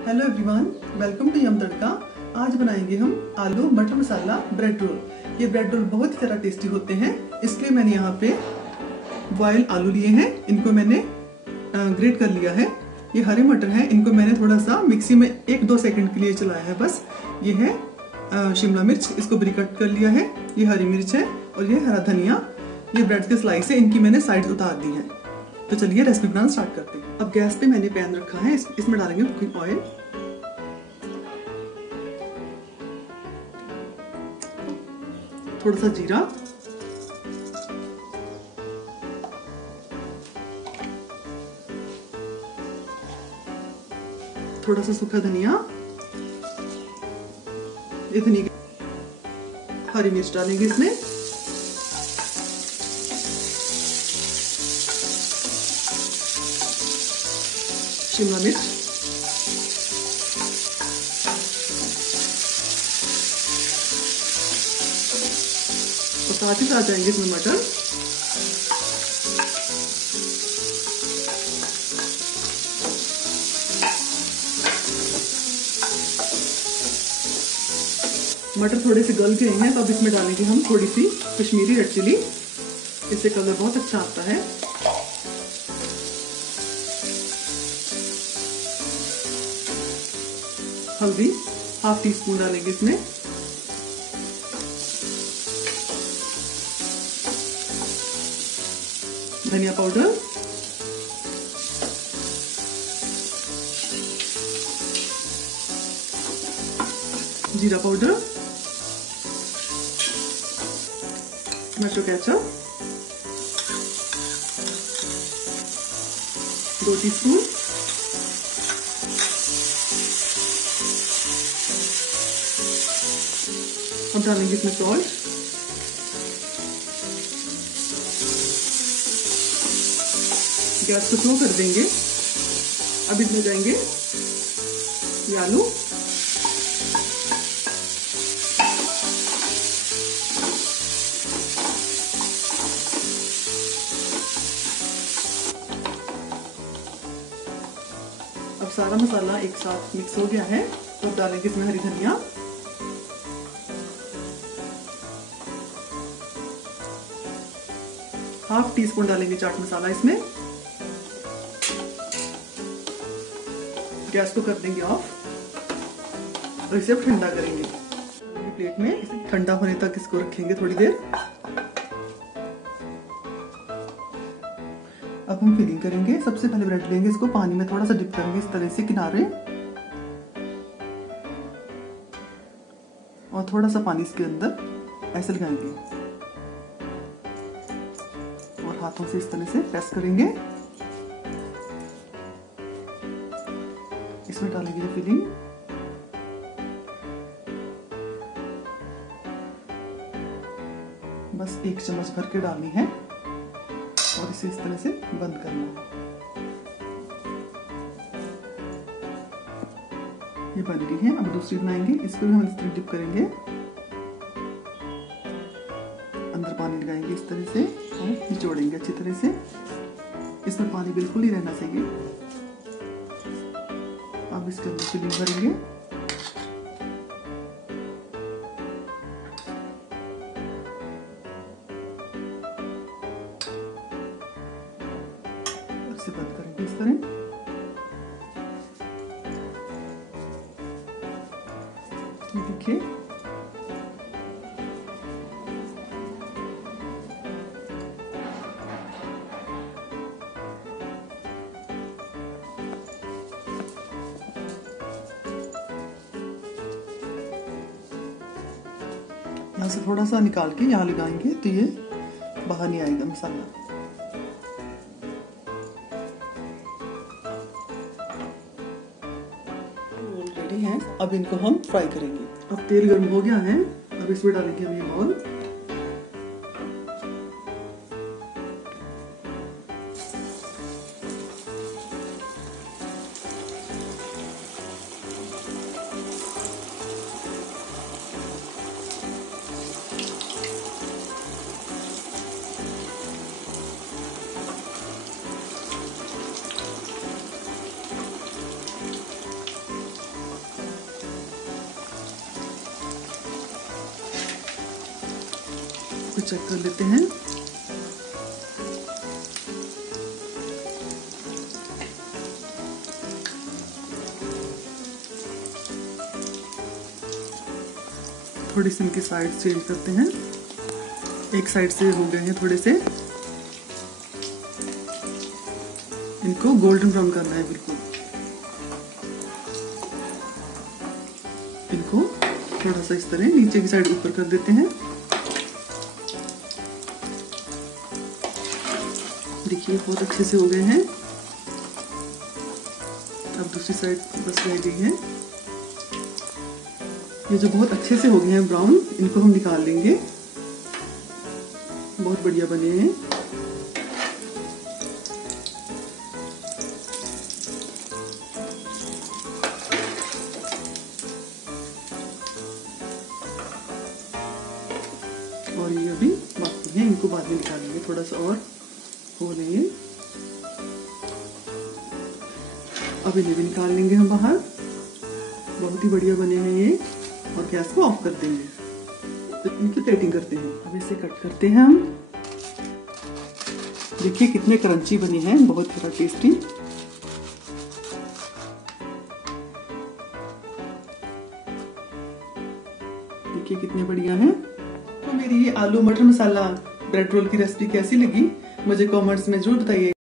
Hello everyone, welcome to यम तड़का। आज बनाएंगे हम आलू मटर मसाला ब्रेड रोल। ये ब्रेड रोल बहुत ही ज़्यादा टेस्टी होते हैं, इसलिए मैंने यहाँ पे बॉयल आलू लिए हैं। इनको मैंने ग्रेट कर लिया है। ये हरे मटर हैं, इनको मैंने थोड़ा सा मिक्सी में 1-2 सेकंड के लिए चलाया है बस। ये है शिमला मिर्च, इसको बरीक कट कर लिया है। ये हरी मिर्च है और ये हरा धनिया। ये ब्रेड के स्लाइस है, इनकी मैंने साइड उतार दी है। तो चलिए रेसिपी बनाना स्टार्ट करते हैं। अब गैस पे मैंने पैन रखा है, इसमें डालेंगे कुकिंग ऑयल। थोड़ा सा जीरा, थोड़ा सा सूखा धनिया, ये धनिया, हरी मिर्च डालेंगे इसमें, शिमला मिर्च, और साथ ही साथ जाएंगे इसमें मटर, मटर थोड़े से गल गए हैं, तो अब इसमें डालेंगे हम थोड़ी सी कश्मीरी रेड चिली। इससे कलर बहुत अच्छा आता है। हल्दी 1/2 टीस्पून डालेंगे इसमें। धनिया पाउडर, जीरा पाउडर, टमाटो केचप 2 टीस्पून, अब डालेंगे इसमें सॉल्ट, गैस को स्लो कर देंगे। अब इसमें जाएंगे ये आलू, अब सारा मसाला एक साथ मिक्स हो गया है, तो अब डालेंगे इसमें हरी धनिया, ½ टीस्पून डालेंगे चाट मसाला इसमें। गैस को कर देंगे ऑफ और इसे ठंडा करेंगे। प्लेट में ठंडा होने तक इसको रखेंगे थोड़ी देर। अब हम फिलिंग करेंगे। सबसे पहले ब्रेड लेंगे, इसको पानी में थोड़ा सा डिप करेंगे इस तरह से किनारे, और थोड़ा सा पानी इसके अंदर ऐसे लगाएंगे और हाथों से इस तरह से प्रेस करेंगे। इसमें डालेंगे फिलिंग, बस 1 चम्मच भर के डालनी है और इसे इस तरह से बंद करना है। ये बन गई है। अब दूसरी बनाएंगे, इसको भी हम इस तरह डिप करेंगे, अंदर पानी लगाएंगे इस तरह से और निचोड़ेंगे अच्छी तरह से। इसमें पानी बिल्कुल ही रहना चाहिए। अब इसके अंदर फिलिंग भरेंगे। इसे बंद करेंगे इस तरह। ये देखिए, यहाँ से थोड़ा सा निकाल के यहाँ लगाएंगे तो ये बाहर नहीं आएगा मसाला। रेडी है, अब इनको हम फ्राई करेंगे। अब तेल गर्म हो गया है, अब इसमें डालेंगे हम ये बाउल। इसको चेक कर लेते हैं। थोड़ी सी इनकी साइड चेंज करते हैं। एक साइड से हो गए हैं थोड़े से, इनको गोल्डन ब्राउन करना है बिल्कुल। इनको थोड़ा सा इस तरह नीचे की साइड ऊपर कर देते हैं। देखिए बहुत अच्छे से हो गए हैं। अब दूसरी साइड बस रह गई है। ये जो बहुत अच्छे से हो गए हैं ब्राउन, इनको हम निकाल लेंगे। बहुत बढ़िया बने हैं। और ये अभी बाकी है, इनको बाद में निकालेंगे, थोड़ा सा और हो लेंगे। अब इन्हें भी निकाल लेंगे हम बाहर। बहुत ही बढ़िया बने हैं ये। और गैस को ऑफ कर देंगे। तो इनकी प्लेटिंग करते हैं। अब इसे कट करते हैं हम। देखिए कितने क्रंची बने हैं, बहुत ज़्यादा टेस्टी। देखिए कितने बढ़िया हैं। तो मेरी ये आलू मटर मसाला ब्रेड रोल की रेसिपी कैसी लगी मुझे कमेंट्स में जरूर बताइए।